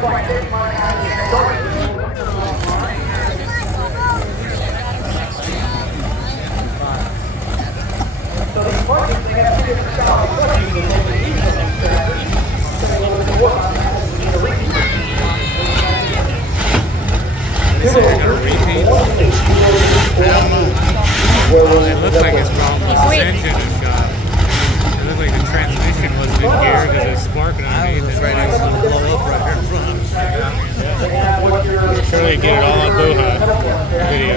They say they're gonna repaint. I don't know. Well, it looks like his problem was his engine is shot. It looked like the transmission wasn't in gear because it's sparking underneath. I was afraid it was gonna blow up right here in front of us. Yeah. Sure they get it all on Boha video.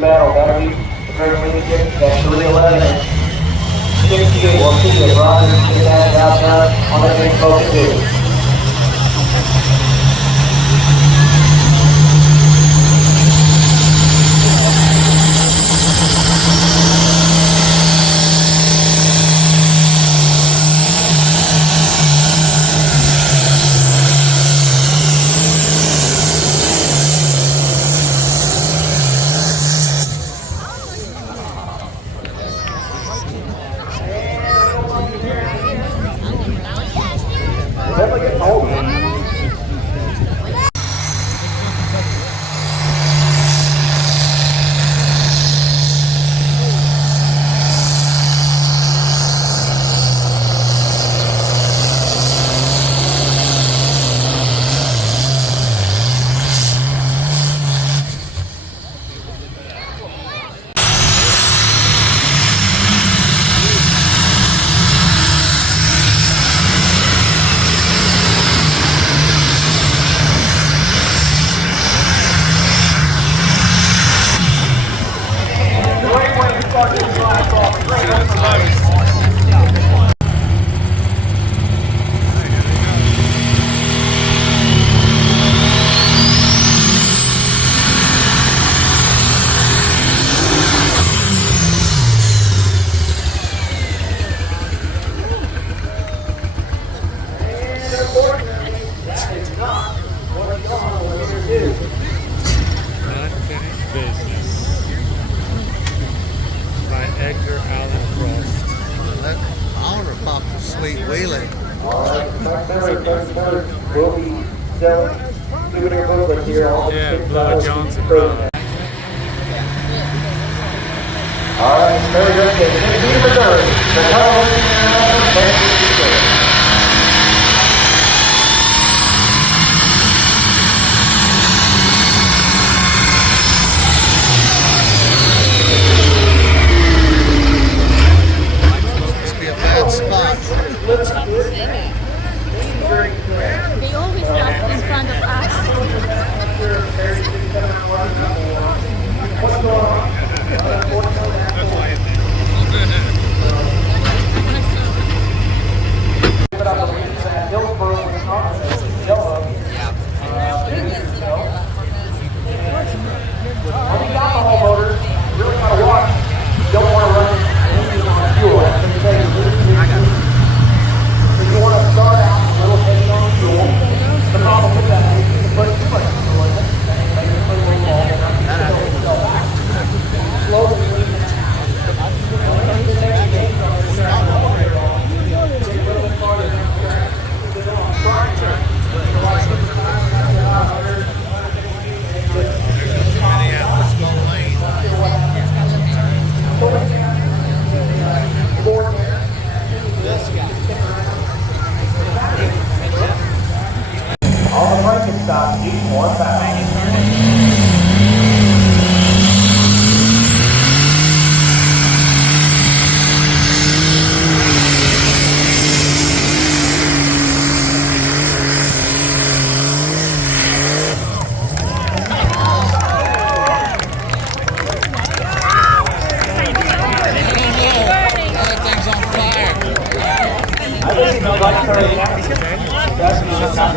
Battle, that'll be that's 311. 68, we'll see you, Roger, get that out there on the big focus. Unfinished Business by Edgar Allan Frost. I want to pop the sweet wheelie. We'll be selling souvenir booklets here. Yeah, Bubba Johnson Run. All right, very good. Be reserved. The title Must be a bad spot. They always stop in front of us. Slowly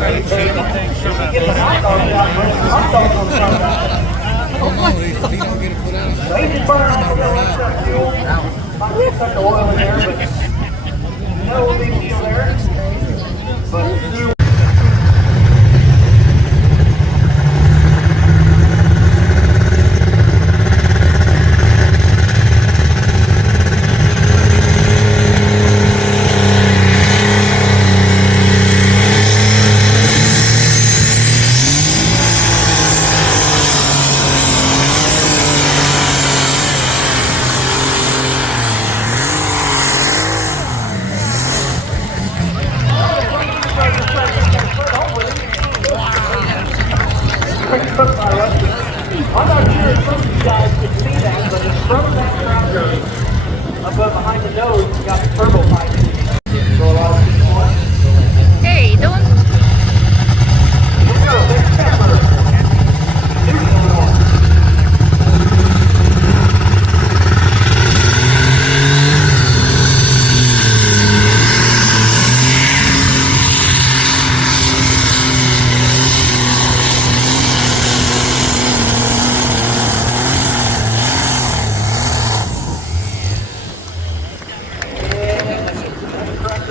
kind of shaky thing showed up. Get the hot dogs out, bring the hot dogs on top. I don't know. He don't get it put out. They just burn off a little extra fuel. Might get some oil in there, but no big deal there. But I'm not sure if some of you guys can see that, but it's from that tractor up behind the nose, you got the turbo pipe. So a lot of people want. Hey, don't. Let's go, next stepper. New one.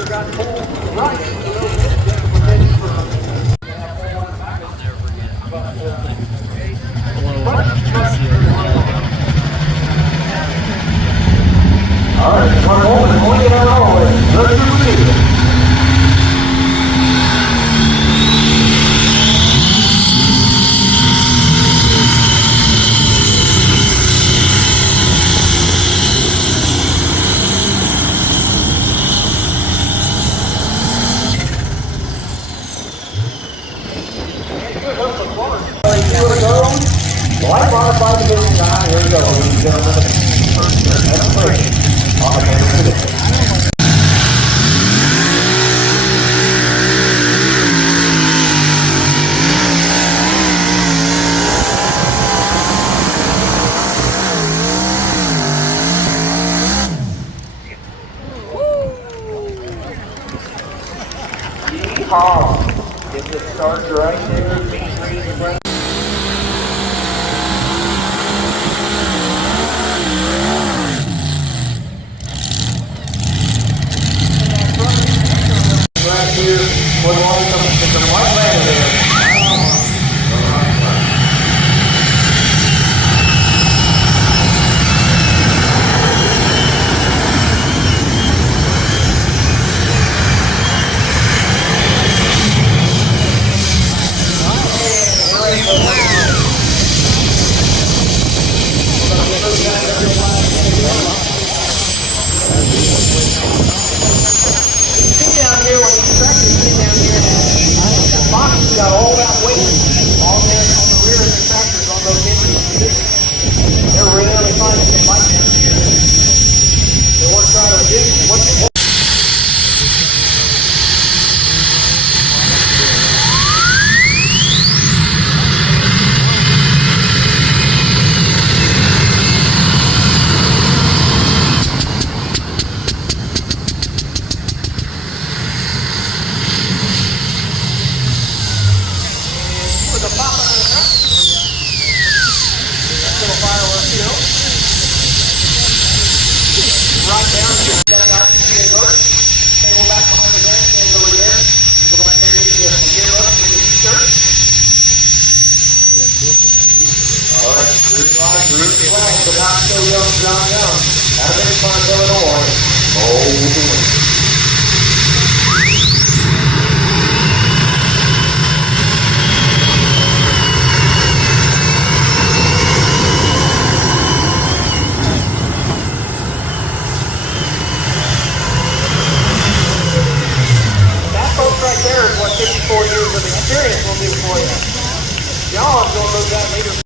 Got pulled right a little bit just to prevent it from all right, one moment, only get out all the way. Good to see you. Light modified division design, here we go, ladies and gentlemen. Demonstration on the Panther Edition. Yeehaw! Get this started right there, B3. Right here, we're going to the white land there. Got all that weight on there on the rear of the tractors on those engines. They're really finding they like down here. They want to try to reduce what they want. Right down here, then I got the alert. Table back behind the bench, stand over there. Go back there, get the gear up, get the t-shirt. Alright, Bruce flag, but not so young, John Young. Out of Edmonton, Illinois. Oh, the win. Right there is what 54 years of experience will do for you. Y'all are going to move that meter